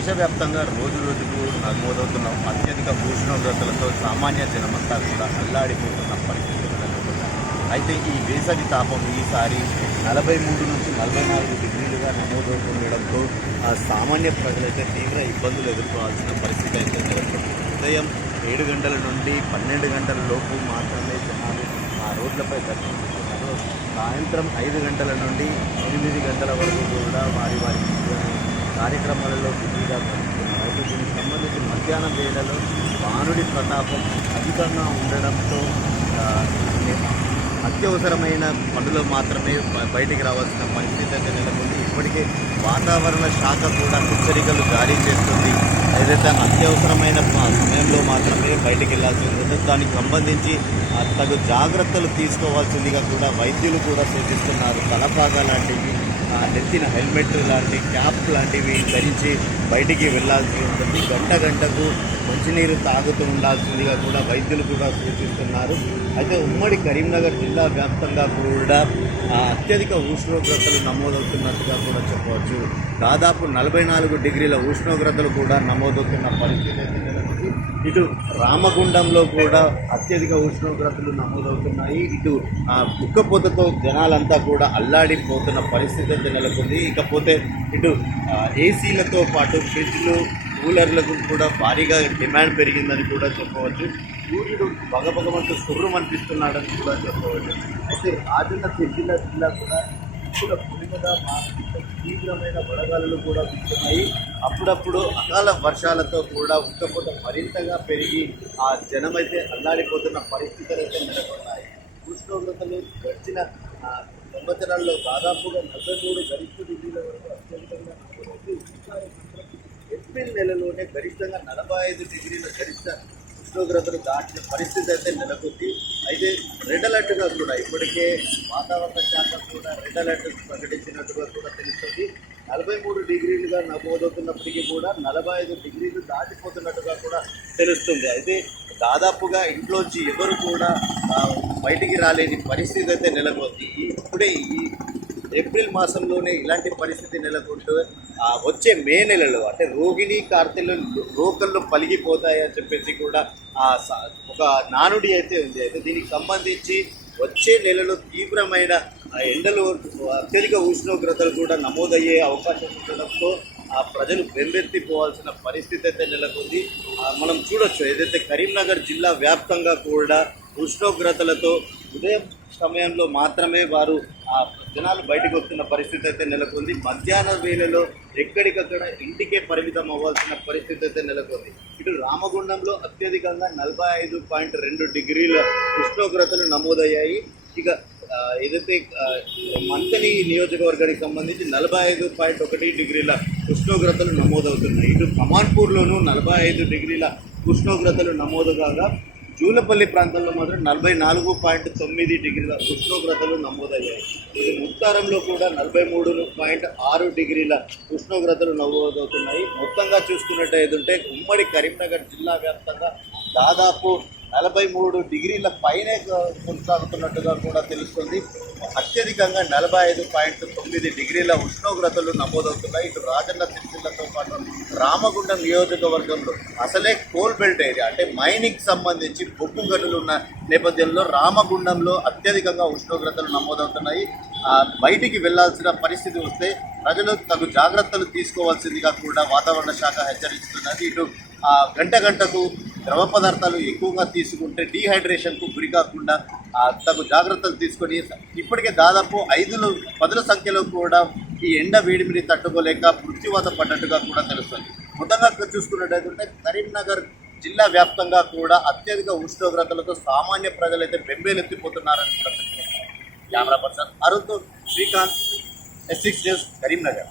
దేశవ్యాప్తంగా రోజు రోజుకు నమోదవుతున్న అత్యధిక ఉష్ణోగ్రతలతో సామాన్య జనమంతా కూడా అల్లాడిపోతున్న పరిస్థితులు నెలకొన్నాయి. అయితే ఈ వేసవి తాపం ఈసారి 43 నుంచి 44 డిగ్రీలుగా నమోదవుతుండడంతో సామాన్య ప్రజలైతే తీవ్ర ఇబ్బందులు ఎదుర్కోవాల్సిన పరిస్థితి అయితే నెలకొంది. ఉదయం 7 గంటల నుండి 12 గంటల లోపు మాత్రమే జనాలు ఆ రోడ్లపై దర్శించుకున్నారు. సాయంత్రం 5 గంటల నుండి 8 గంటల వరకు కూడా వారి కార్యక్రమాలలో బిజీగా గడుపుతున్నారు. అయితే దీనికి సంబంధించి మధ్యాహ్నం వేళలో వానుడి ప్రతాపం అధికంగా ఉండడంతో అత్యవసరమైన పనులు మాత్రమే బయటికి రావాల్సిన పరిస్థితి అయితే నెలకొంది. ఇప్పటికే వాతావరణ శాఖ కూడా హెచ్చరికలు జారీ చేస్తుంది. ఏదైతే అత్యవసరమైన సమయంలో మాత్రమే బయటికి వెళ్ళాల్సి ఉంటుంది. దానికి సంబంధించి తగు జాగ్రత్తలు తీసుకోవాల్సిందిగా కూడా వైద్యులు కూడా సూచిస్తున్నారు. తలపాగా లాంటివి, నెత్తిన హెల్మెట్ లాంటి క్యాప్ లాంటివి ధరించి బయటికి వెళ్ళాల్సి ఉంటుంది. గంటకు మంచినీరు తాగుతూ ఉండాల్సిందిగా కూడా వైద్యులు కూడా సూచిస్తున్నారు. అయితే ఉమ్మడి కరీంనగర్ జిల్లా వ్యాప్తంగా కూడా అత్యధిక ఉష్ణోగ్రతలు నమోదవుతున్నట్టుగా కూడా చెప్పవచ్చు. దాదాపు 44 డిగ్రీల ఉష్ణోగ్రతలు కూడా నమోదవుతున్న పరిస్థితి అయితే నెలకొంది. ఇటు రామగుండంలో కూడా అత్యధిక ఉష్ణోగ్రతలు నమోదవుతున్నాయి. ఇటు ఉక్కపోతతో జనాలంతా కూడా అల్లాడిపోతున్న పరిస్థితి అయితే నెలకొంది. ఇకపోతే ఇటు ఏసీలతో పాటు ఫ్రిడ్జ్లు, కూలర్లకు కూడా భారీగా డిమాండ్ పెరిగిందని కూడా చెప్పవచ్చు. సూర్యుడు బగబగమంటూ సుర్రమనిపిస్తున్నాడని కూడా చెప్పవచ్చు. అయితే రాజన్న సిరిసిల్ల జిల్లా కూడా ఇప్పుడు పొడిగగా మారుతున్న తీవ్రమైన వడగాలులు కూడా వీస్తున్నాయి. అప్పుడప్పుడు అకాల వర్షాలతో కూడా ఉక్కపోత మరింతగా పెరిగి ఆ జనమైతే అల్లాడిపోతున్న పరిస్థితులు అయితే నెలకొన్నాయి. ఉష్ణోగ్రతలు గడిచిన సంవత్సరాల్లో దాదాపుగా 43 గరిష్ట డిగ్రీల వరకు అత్యధికంగా నమోదవుతూ ఏప్రిల్ నెలలోనే గరిష్టంగా 45 డిగ్రీల గరిష్ట ఉష్ణోగ్రతలు దాటిన పరిస్థితి అయితే నెలకొంది. అయితే రెడ్ అలర్ట్గా కూడా ఇప్పటికే వాతావరణ శాఖ కూడా రెడ్ అలర్ట్ ప్రకటించినట్టుగా కూడా తెలుస్తుంది. 43 డిగ్రీలుగా నమోదవుతున్నప్పటికీ కూడా 45 డిగ్రీలు దాటిపోతున్నట్టుగా కూడా తెలుస్తుంది. అయితే దాదాపుగా ఇంట్లోంచి ఎవరు కూడా బయటికి రాలేని పరిస్థితి అయితే నెలకొంది. ఇప్పుడే ఈ ఏప్రిల్ మాసంలోనే ఇలాంటి పరిస్థితి నెలకొంటూ వచ్చే మే నెలలో అంటే రోహిణి కార్తెలు రోకళ్ళు పలిగిపోతాయని చెప్పేసి కూడా ఒక నానుడి అయితే ఉంది. అయితే దీనికి సంబంధించి వచ్చే నెలలో తీవ్రమైన ఎండలు, అత్యధిక ఉష్ణోగ్రతలు కూడా నమోదయ్యే అవకాశం ఉండడంతో ప్రజలు బెంబెత్తిపోవాల్సిన పరిస్థితి అయితే నెలకొంది. మనం చూడొచ్చు ఏదైతే కరీంనగర్ జిల్లా వ్యాప్తంగా కూడా ఉష్ణోగ్రతలతో ఉదయం సమయంలో మాత్రమే వారు జనాలు బయటకు వస్తున్న పరిస్థితి అయితే నెలకొంది. మధ్యాహ్న వేళలో ఎక్కడికక్కడ ఇంటికే పరిమితం అవ్వాల్సిన పరిస్థితి అయితే నెలకొంది. ఇటు రామగుండంలో అత్యధికంగా 45.2 డిగ్రీల ఉష్ణోగ్రతలు నమోదయ్యాయి. ఇక ఏదైతే మంతని నియోజకవర్గానికి సంబంధించి 45.1 డిగ్రీల ఉష్ణోగ్రతలు నమోదవుతున్నాయి. ఇటు కమాన్పూర్లోనూ 45 డిగ్రీల ఉష్ణోగ్రతలు నమోదు కాగా జూలపల్లి ప్రాంతంలో మాత్రం 44.9 డిగ్రీల ఉష్ణోగ్రతలు నమోదయ్యాయి. ఇది ముత్తారంలో కూడా 43.6 డిగ్రీల ఉష్ణోగ్రతలు నమోదవుతున్నాయి. మొత్తంగా చూసుకున్నట్టయితే ఉమ్మడి కరీంనగర్ జిల్లా వ్యాప్తంగా దాదాపు 43 డిగ్రీల పైనే కొనసాగుతున్నట్టుగా కూడా తెలుస్తుంది. అత్యధికంగా 45.9 డిగ్రీల ఉష్ణోగ్రతలు నమోదవుతున్నాయి. ఇటు రాజన్న సిరిసిల్లతో పాటు రామగుండం నియోజకవర్గంలో అసలే కోల్ బెల్ట్ ఏరియా అంటే మైనింగ్ సంబంధించి బొగ్గు గనులు ఉన్న నేపథ్యంలో రామగుండంలో అత్యధికంగా ఉష్ణోగ్రతలు నమోదవుతున్నాయి. బయటికి వెళ్లాల్సిన పరిస్థితి వస్తే ప్రజలు తగు జాగ్రత్తలు తీసుకోవాల్సిందిగా కూడా వాతావరణ శాఖ హెచ్చరిస్తున్నది. ఇటు గంటకు ద్రవ పదార్థాలు ఎక్కువగా తీసుకుంటే డీహైడ్రేషన్కు గురి కాకుండా తగు జాగ్రత్తలు తీసుకొని ఇప్పటికే దాదాపు 10 సంఖ్యలో కూడా ఈ ఎండ వేడిమిని తట్టుకోలేక మృత్యువాత పడ్డట్టుగా కూడా తెలుస్తుంది. మొత్తంగా చూసుకున్నట్టయితే కరీంనగర్ జిల్లా వ్యాప్తంగా కూడా అత్యధిక ఉష్ణోగ్రతలతో సామాన్య ప్రజలైతే బెంబేలెత్తిపోతున్నారని కూడా తెలుస్తుంది. కెమెరా పర్సన్ అరుణ్తో శ్రీకాంత్, S6 న్యూస్, కరీంనగర్.